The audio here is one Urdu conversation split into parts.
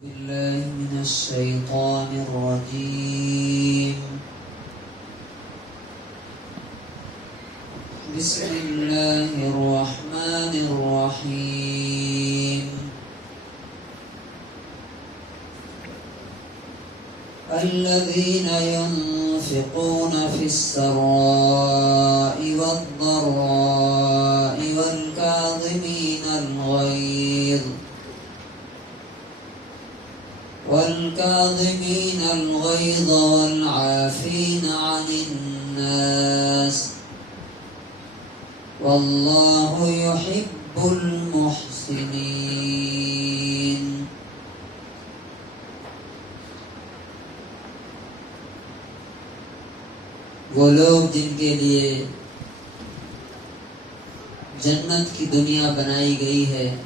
بالله من الشيطان الرجيم. بسم الله الرحمن الرحيم. الذين ينفقون في السراء والضراء والكاظمين الغيظ والعافين عن الناس والله يحب المحسنين. وہ لوگ جن کے لیے جنت کی دنیا بنائی گئی ہے،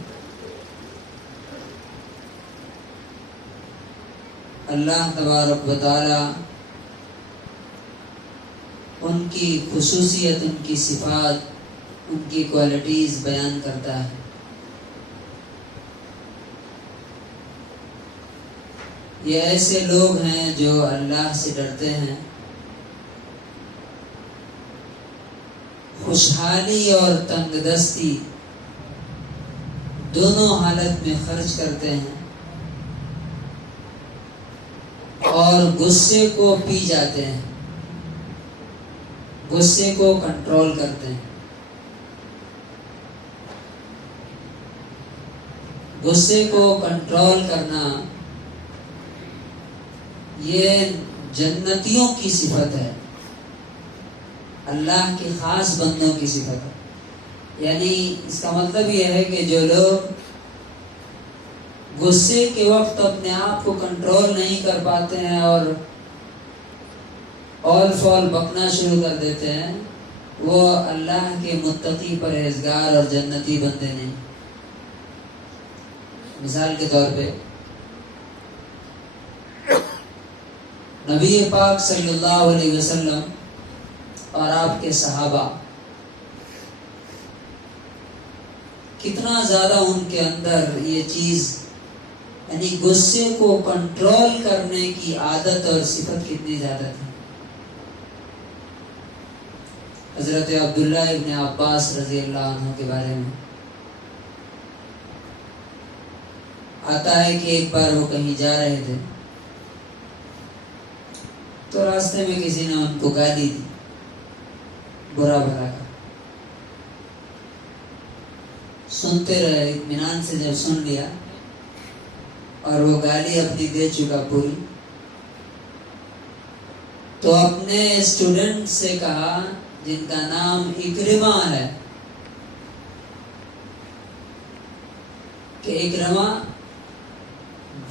اللہ تبارک و تعالی ان کی خصوصیت، ان کی صفات، ان کی کوالٹیز بیان کرتا ہے۔ یہ ایسے لوگ ہیں جو اللہ سے ڈرتے ہیں، خوشحالی اور تنگ دستی دونوں حالت میں خرچ کرتے ہیں اور غصے کو پی جاتے ہیں، غصے کو کنٹرول کرتے ہیں۔ غصے کو کنٹرول کرنا یہ جنتیوں کی صفت ہے، اللہ کے خاص بندوں کی صفت ہے۔ یعنی اس کا مطلب یہ ہے کہ جو لوگ غصے کے وقت اپنے آپ کو کنٹرول نہیں کر پاتے ہیں اور اول فول بکنا شروع کر دیتے ہیں، وہ اللہ کے متقی پرہیزگار اور جنتی بندے نہیں۔ مثال کے طور پہ نبی پاک صلی اللہ علیہ وسلم اور آپ کے صحابہ، کتنا زیادہ ان کے اندر یہ چیز، یعنی غصے کو کنٹرول کرنے کی عادت اور صفت کتنی زیادہ تھی۔ حضرت عبداللہ ابن عباس رضی اللہ عنہ کے بارے میں آتا ہے کہ ایک بار وہ کہیں جا رہے تھے تو راستے میں کسی نے ان کو گالی دی، برا بھلا کا۔ سنتے رہے، اطمینان سے جب سن لیا اور وہ گالی اپنی دے چکا پوری، تو اپنے اسٹوڈنٹ سے کہا جن کا نام اکرمہ ہے کہ اکرمہ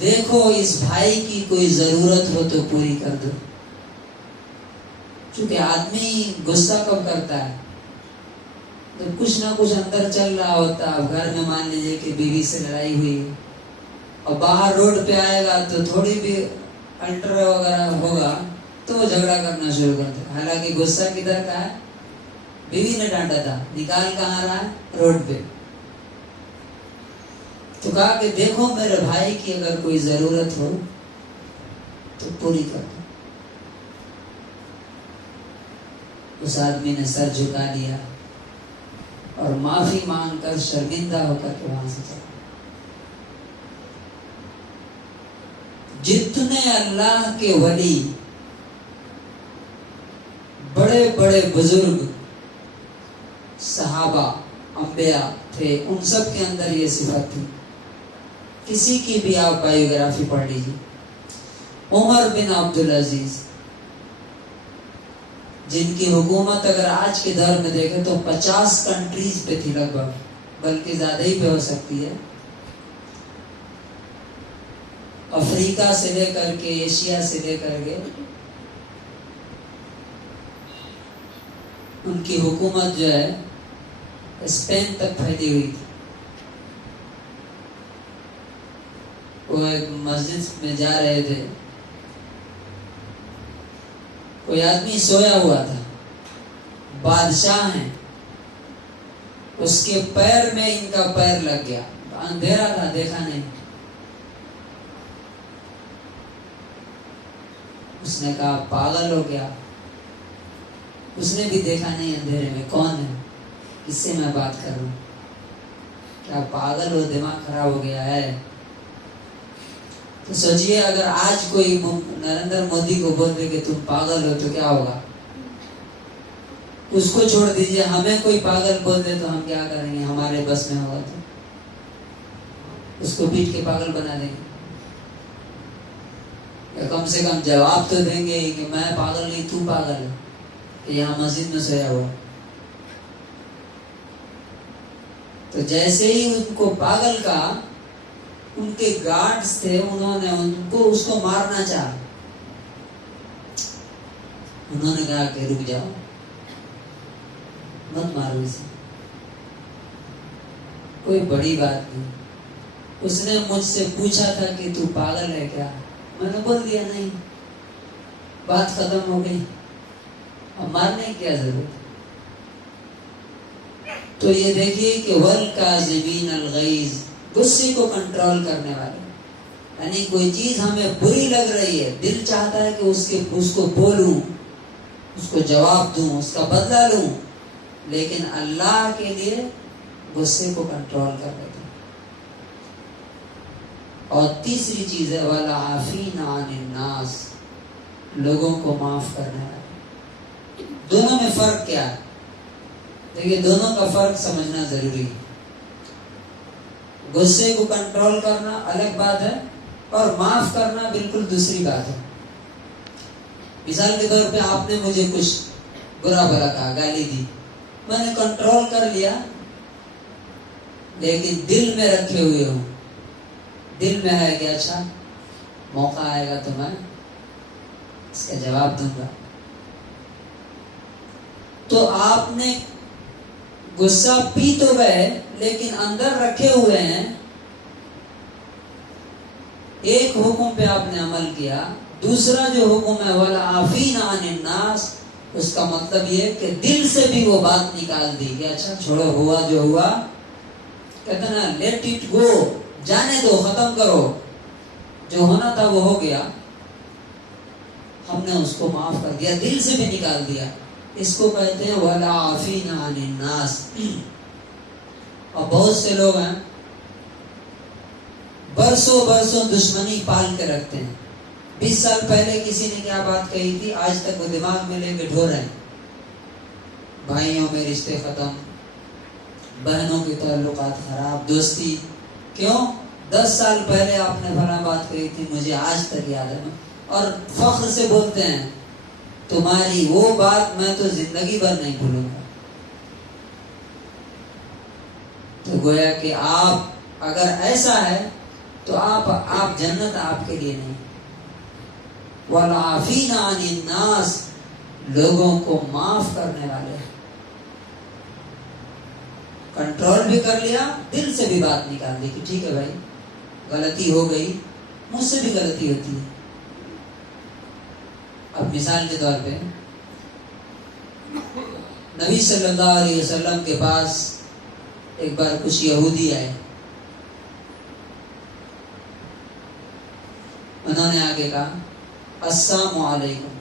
دیکھو اس بھائی کی کوئی ضرورت ہو تو پوری کر دو۔ چونکہ آدمی غصہ کب کرتا ہے تو کچھ نہ کچھ اندر چل رہا ہوتا ہے۔ اب گھر میں مان لیجیے کہ بیوی سے لڑائی ہوئی اور باہر روڈ پہ آئے گا تو تھوڑی بھی الٹر وغیرہ ہوگا تو وہ جھگڑا کرنا شروع کرتا ہے۔ حالانکہ غصہ کدھر کا ہے؟ بیوی نے ڈانٹا تھا، نکال کہاں رہا ہے؟ روڈ پہ۔ تو کہا کہ دیکھو میرے بھائی کی اگر کوئی ضرورت ہو تو پوری کر دو۔ اس آدمی نے سر جھکا لیا اور معافی مانگ کر شرمندہ ہو کر کے وہاں سے چلا۔ جتنے اللہ کے ولی، بڑے بڑے بزرگ، صحابہ، انبیاء تھے، ان سب کے اندر یہ صفت تھی۔ کسی کی بھی آپ بایوگرافی پڑھ لیجیے۔ عمر بن عبدالعزیز، جن کی حکومت اگر آج کے دور میں دیکھیں تو 50 کنٹریز پہ تھی لگ بھگ، بلکہ زیادہ ہی پہ ہو سکتی ہے۔ افریقہ سے لے کر کے ایشیا سے لے کر کے ان کی حکومت جو ہے اسپین تک پھیلی ہوئی تھی۔ وہ ایک مسجد میں جا رہے تھے، کوئی آدمی سویا ہوا تھا، بادشاہ ہیں، اس کے پیر میں ان کا پیر لگ گیا، اندھیرا تھا، دیکھا نہیں۔ اس نے کہا پاگل ہو گیا. اس نے بھی دیکھا نہیں اندھیرے میں کون ہے، کس سے میں بات کر رہا ہوں، کیا پاگل ہو، دماغ خراب ہو گیا ہے. تو سوچئے اگر آج کوئی نریندر مودی کو بول دے کہ تم پاگل ہو تو کیا ہوگا. اس کو چھوڑ دیجئے، ہمیں کوئی پاگل بول دے تو ہم کیا کریں گے، ہمارے بس میں ہوگا تو اس کو پیٹ کے پاگل بنا دیں گے، یا کم سے کم جواب تو دیں گے کہ میں پاگل نہیں تو پاگل ہے کہ یہاں مسجد میں سویا ہوا. تو جیسے ہی ان کو پاگل کہا، ان کے گارڈز تھے، انہوں نے اس کو مارنا چاہا. انہوں نے کہا کہ رک جاؤ، مت مارو اسے، کوئی بڑی بات نہیں. اس نے مجھ سے پوچھا تھا کہ تو پاگل ہے کیا، میں نے بول دیا نہیں، بات ختم ہو گئی، اب مارنے کی کیا ضرورت. تو یہ دیکھیے کہ والکاظمین الغیظ، غصے کو کنٹرول کرنے والے. یعنی کوئی چیز ہمیں بری لگ رہی ہے، دل چاہتا ہے کہ اس کو بولوں، اس کو جواب دوں، اس کا بدلہ لوں، لیکن اللہ کے لیے غصے کو کنٹرول کر لیتے ہیں. اور تیسری چیز ہے والعافین عن الناس، لوگوں کو معاف کرنے والے. دونوں میں فرق کیا ہے؟ دیکھیے دونوں کا فرق سمجھنا ضروری ہے. غصے کو کنٹرول کرنا الگ بات ہے اور معاف کرنا بالکل دوسری بات ہے. مثال کے طور پہ آپ نے مجھے کچھ برا بھلا کہا، گالی دی، میں نے کنٹرول کر لیا، لیکن دل میں رکھے ہوئے ہوں، دل میں ہے کہ اچھا موقع آئے گا تو میں اس کا جواب دوں گا. تو آپ نے غصہ پی تو گئے لیکن اندر رکھے ہوئے ہیں. ایک حکم پہ آپ نے عمل کیا، دوسرا جو حکم ہے والعافین عن الناس، اس کا مطلب یہ کہ دل سے بھی وہ بات نکال دی کہ اچھا چھوڑو، ہوا جو ہوا، کہتے نا لیٹ اٹ گو، جانے دو، ختم کرو، جو ہونا تھا وہ ہو گیا، ہم نے اس کو معاف کر دیا، دل سے بھی نکال دیا. اس کو کہتے ہیں والعافین عن الناس. اور بہت سے لوگ ہیں برسوں دشمنی پال کے رکھتے ہیں. 20 سال پہلے کسی نے کیا بات کہی تھی، آج تک وہ دماغ میں لے کے ڈھو رہے ہیں. بھائیوں میں رشتے ختم، بہنوں کے تعلقات خراب، دوستی. کیوں؟ 10 سال پہلے آپ نے فلاں بات کہی تھی، مجھے آج تک یاد ہے. اور فخر سے بولتے ہیں تمہاری وہ بات میں تو زندگی بھر نہیں بھولوں گا. تو گویا کہ آپ اگر ایسا ہے تو آپ جنت آپ کے لیے نہیں. والعافین عن الناس، لوگوں کو معاف کرنے والے. کنٹرول بھی کر لیا، دل سے بھی بات نکال دی کہ ٹھیک ہے بھائی غلطی ہو گئی، مجھ سے بھی غلطی ہوتی ہے. اب مثال کے طور پہ نبی صلی اللہ علیہ وسلم کے پاس ایک بار کچھ یہودی آئے. انہوں نے آگے کہا السلام علیکم.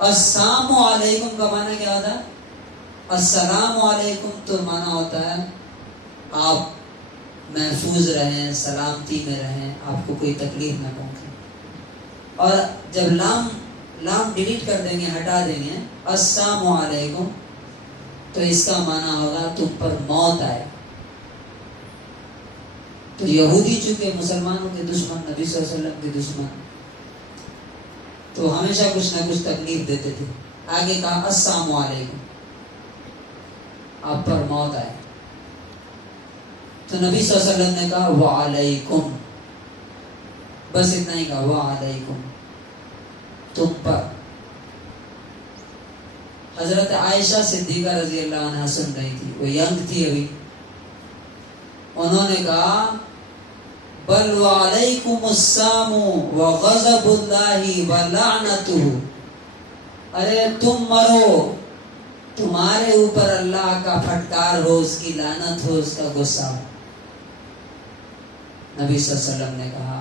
السلام علیکم کا معنی کیا ہوتا ہے؟ السلام علیکم تو معنی ہوتا ہے آپ محفوظ رہیں، سلامتی میں رہیں، آپ کو کوئی تکلیف نہ پہنچے. اور جب لام ڈیلیٹ کر دیں گے، ہٹا دیں گے السلام علیکم، تو اس کا معنی ہوگا تم پر موت آئے. تو یہودی چونکہ مسلمانوں کے دشمن، نبی صلی اللہ علیہ وسلم کے دشمن، تو ہمیشہ کچھ نہ کچھ تکلیف دیتے تھے. آگے کہا السلام علیکم، آپ پر موت آئے. تو نبی صلی اللہ علیہ وسلم نے کہا وعلیکم، بس اتنا ہی کہا، وعلیکم، تم پر. حضرت عائشہ صدیقہ رضی اللہ عنہا سن رہی تھی، وہ ینگ تھی ابھی. انہوں نے کہا بل وعلیکم السلام وغضب اللہ ولعنتہ، ارے تم مرو، تمہارے اوپر اللہ کا پھٹکار ہو، اس کی لعنت ہو، اس کا غصہ ہو. نبی صلی اللہ علیہ وسلم نے کہا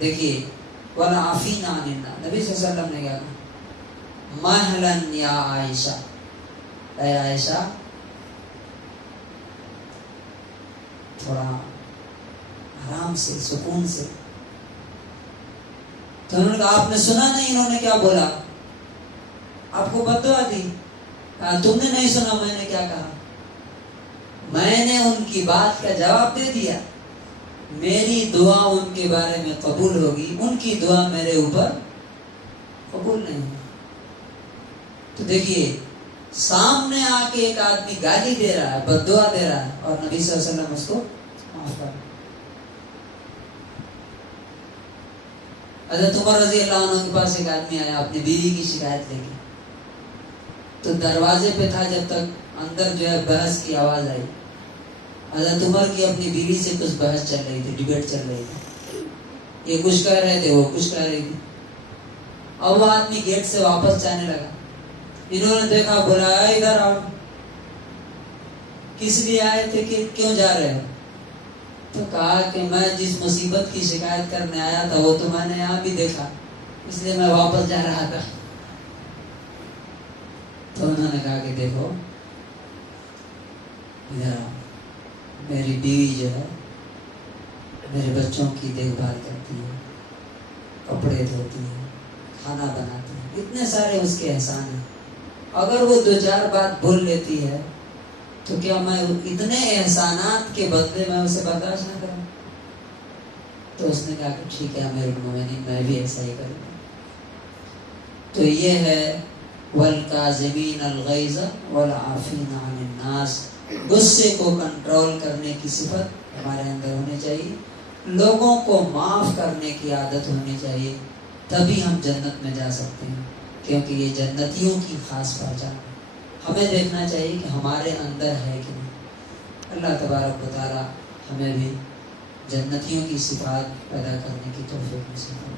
دیکھیے والعافین عن الناس، نبی صلی اللہ علیہ وسلم نے کیا کہا، مہلن یا عائشہ، اے عائشہ تھوڑا آرام سے سکون سے. تو انہوں نے کہا آپ نے سنا نہیں انہوں نے کیا بولا، آپ کو بددعا دی، تم نے نہیں سنا میں نے کیا کہا، میں نے ان کی بات کا جواب دے دیا، میری دعا ان کے بارے میں قبول ہوگی، ان کی دعا میرے اوپر قبول نہیں ہوگی. تو دیکھیے سامنے آ کے ایک آدمی گالی دے رہا ہے، بددعا دے رہا ہے، اور نبی صلی اللہ علیہ وسلم اس کو معاف کر. حضرت عمر رضی اللہ عنہ کے پاس ایک آدمی آیا اپنی بیوی کی شکایت لے کے، تو دروازے پہ تھا جب تک اندر جو ہے بحث کی آواز آئی. حضرت عمر کی اپنی بیوی سے کچھ بحث چل رہی تھی، ڈیبیٹ چل رہی تھی، یہ کچھ کہہ رہے تھے وہ کچھ کہہ رہی تھی. اور وہ آدمی گیٹ سے واپس جانے لگا. انہوں نے دیکھا، بولا ادھر آؤ، کس لیے آئے تھے کہ کیوں جا رہے ہو؟ تو کہا کہ میں جس مصیبت کی شکایت کرنے آیا تھا وہ تو میں نے یہاں بھی دیکھا، اس لیے میں واپس جا رہا تھا. تو انہوں نے کہا کہ دیکھو ادھر آؤ، میری بیوی جو ہے میرے بچوں کی دیکھ بھال کرتی ہے، کپڑے دھوتی ہے، کھانا بناتی ہے، اتنے سارے اس کے احسان ہیں. اگر وہ دو چار بات بول لیتی ہے تو کیا میں اتنے احسانات کے بدلے میں اسے برداشت نہ کروں؟ تو اس نے کہا کہ ٹھیک ہے امیر المومنین، میں بھی ایسا ہی کروں گا. تو یہ ہے والکاظمین الغیظ والعافین عن الناس، غصے کو کنٹرول کرنے کی صفت ہمارے اندر ہونی چاہیے، لوگوں کو معاف کرنے کی عادت ہونی چاہیے، تبھی ہم جنت میں جا سکتے ہیں، کیونکہ یہ جنتیوں کی خاص پہچان ہے. ہمیں دیکھنا چاہیے کہ ہمارے اندر ہے کہ نہیں. اللہ تبارک و تعالی ہمیں بھی جنتیوں کی صفات پیدا کرنے کی توفیق نصیب کرے.